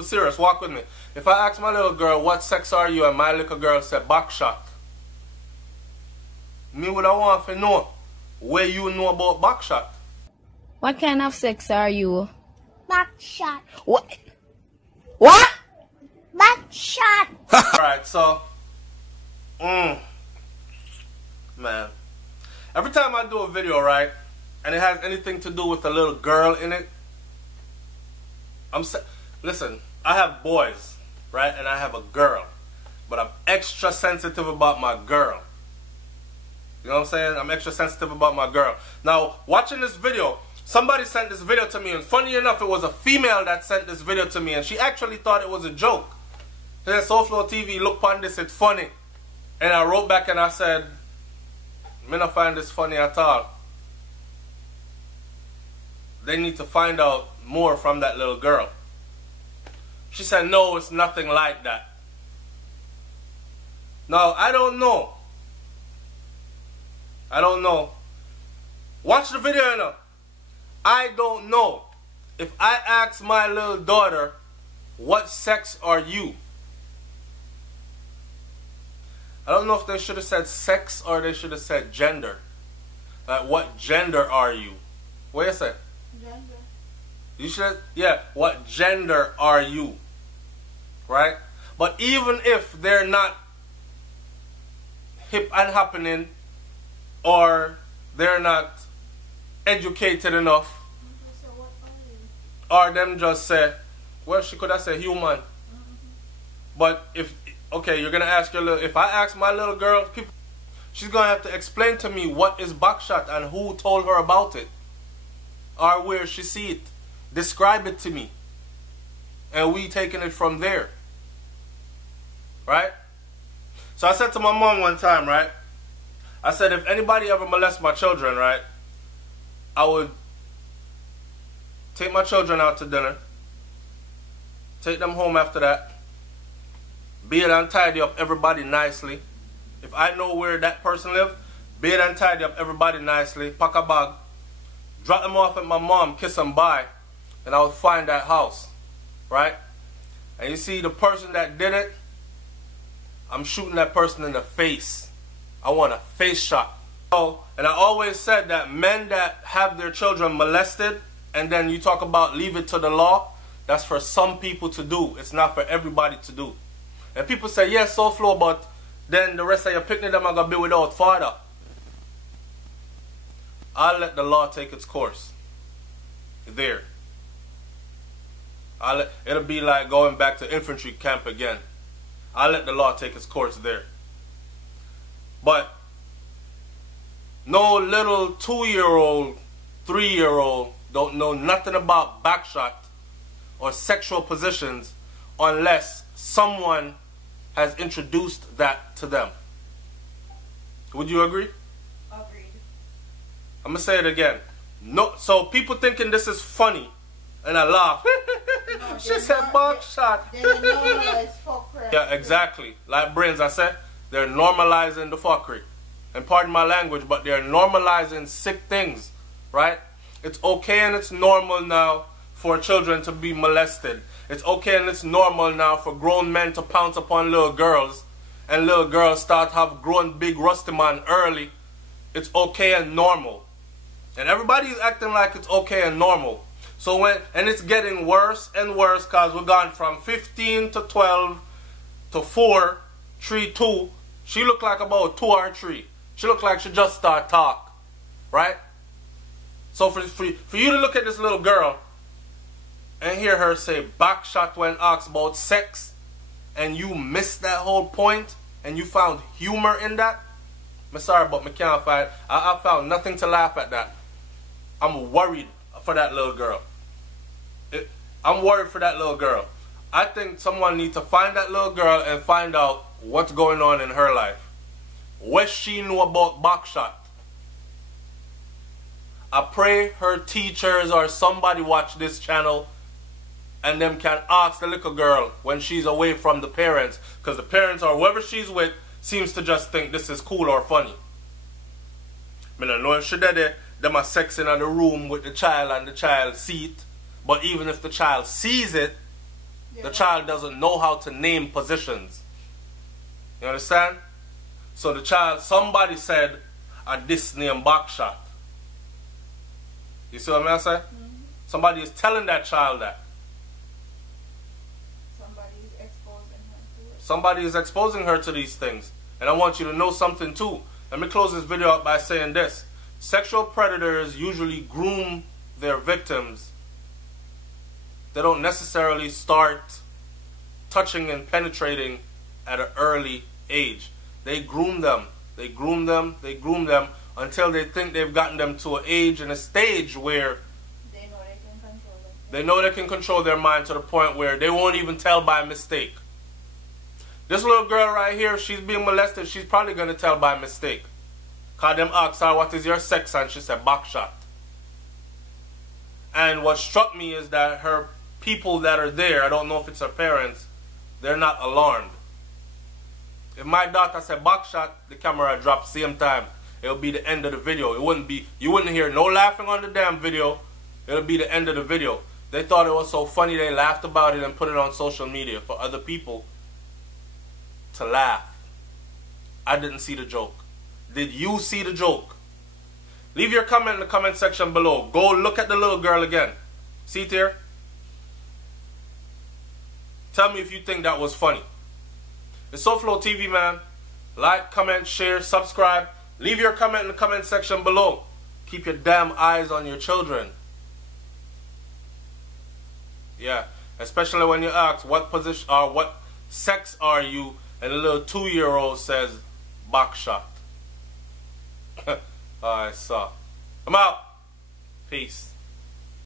for serious, walk with me. If I ask my little girl, what sex are you, and my little girl said, back shot, me would I want to know where you know about back shot. What kind of sex are you? Back shot. What? What? Back shot. Alright, so, man, every time I do a video, right, and it has anything to do with a little girl in it, listen, I have boys, right, and I have a girl, but I'm extra sensitive about my girl. You know what I'm saying? I'm extra sensitive about my girl. Now, watching this video, somebody sent this video to me, and funny enough, it was a female that sent this video to me, and she actually thought it was a joke. She said, Soulflow TV, look upon this, it's funny. And I wrote back and I said, I don't find this funny at all. They need to find out more from that little girl. She said, no, it's nothing like that. Now, I don't know. I don't know. Watch the video, you know. I don't know. If I ask my little daughter, what sex are you? I don't know if they should have said sex or they should have said gender. Like, what gender are you? What you say? Gender. You should, yeah, what gender are you? Right? But even if they're not hip and happening, or they're not educated enough, So what are you? or them just say, well, she could have said human. But if, okay, you're going to ask your little, if I ask my little girl, she's going to have to explain to me what is backshot and who told her about it, or where she see it. Describe it to me. And we taking it from there. Right? So I said to my mom one time, right? I said, if anybody ever molests my children, right, I would take my children out to dinner, take them home after that, bathe and tidy up everybody nicely. If I know where that person lives, bathe and tidy up everybody nicely, pack a bag, drop them off at my mom, kiss them bye, and I would find that house, right? And you see the person that did it, I'm shooting that person in the face. I want a face shot. Oh, and I always said that men that have their children molested, and then you talk about leave it to the law, that's for some people to do. It's not for everybody to do. And people say, yes, Soulflow, but then the rest of your picnic them are going to be without father. I'll let the law take its course. There. It'll be like going back to infantry camp again. I'll let the law take its course there. But no little 2-year-old, 3-year-old don't know nothing about backshot or sexual positions unless someone has introduced that to them. Would you agree? Agreed. I'm going to say it again. No, so people thinking this is funny, and I laugh. No, She said backshot. They normalize fuckery. Yeah, exactly. Like Brains, I said, they're normalizing the fuckery. And pardon my language, but they're normalizing sick things, right? It's okay and it's normal now for children to be molested. It's okay and it's normal now for grown men to pounce upon little girls, and little girls start to have grown big rusty man early. It's okay and normal. And everybody's acting like it's okay and normal. So and it's getting worse and worse, because we've gone from 15 to 12 to 4, 3, 2. She looked like about 2 or 3. She looked like she just started talk. Right? So for you to look at this little girl and hear her say backshot when asked about sex, and you missed that whole point and you found humor in that, I'm sorry, but I can't find. I found nothing to laugh at that. I'm worried for that little girl. I'm worried for that little girl. I think someone needs to find that little girl and find out what's going on in her life. What she know about backshot. I pray her teachers or somebody watch this channel and them can ask the little girl when she's away from the parents, because the parents or whoever she's with seems to just think this is cool or funny. I don't know if she did it, them are sexing in the room with the child and the child see it. But even if the child sees it, The child doesn't know how to name positions. You understand? So the child, somebody said a this name back shot. You see what I'm saying? Mm-hmm. Somebody is telling that child that. Somebody is exposing her to it. Somebody is exposing her to these things. And I want you to know something too. Let me close this video up by saying this. Sexual predators usually groom their victims. They don't necessarily start touching and penetrating at an early age. They groom them. They groom them. They groom them until they think they've gotten them to an age and a stage where They know they can control them. they know they can control their mind to the point where they won't even tell by mistake. This little girl right here, she's being molested. She's probably going to tell by mistake. Because them asked her, what is your sex? And she said, back shot. And what struck me is that her people that are there, I don't know if it's her parents, they're not alarmed. If my daughter said back shot, the camera dropped same time. It'll be the end of the video. It wouldn't be, you wouldn't hear no laughing on the damn video. It'll be the end of the video. They thought it was so funny they laughed about it and put it on social media for other people to laugh. I didn't see the joke. Did you see the joke? Leave your comment in the comment section below. Go look at the little girl again. See it here? Tell me if you think that was funny. It's SoFlo TV, man. Like, comment, share, subscribe. Leave your comment in the comment section below. Keep your damn eyes on your children. Yeah, especially when you ask what position or what sex are you, and the little 2-year-old says back shot. Alright, so I'm out. Peace.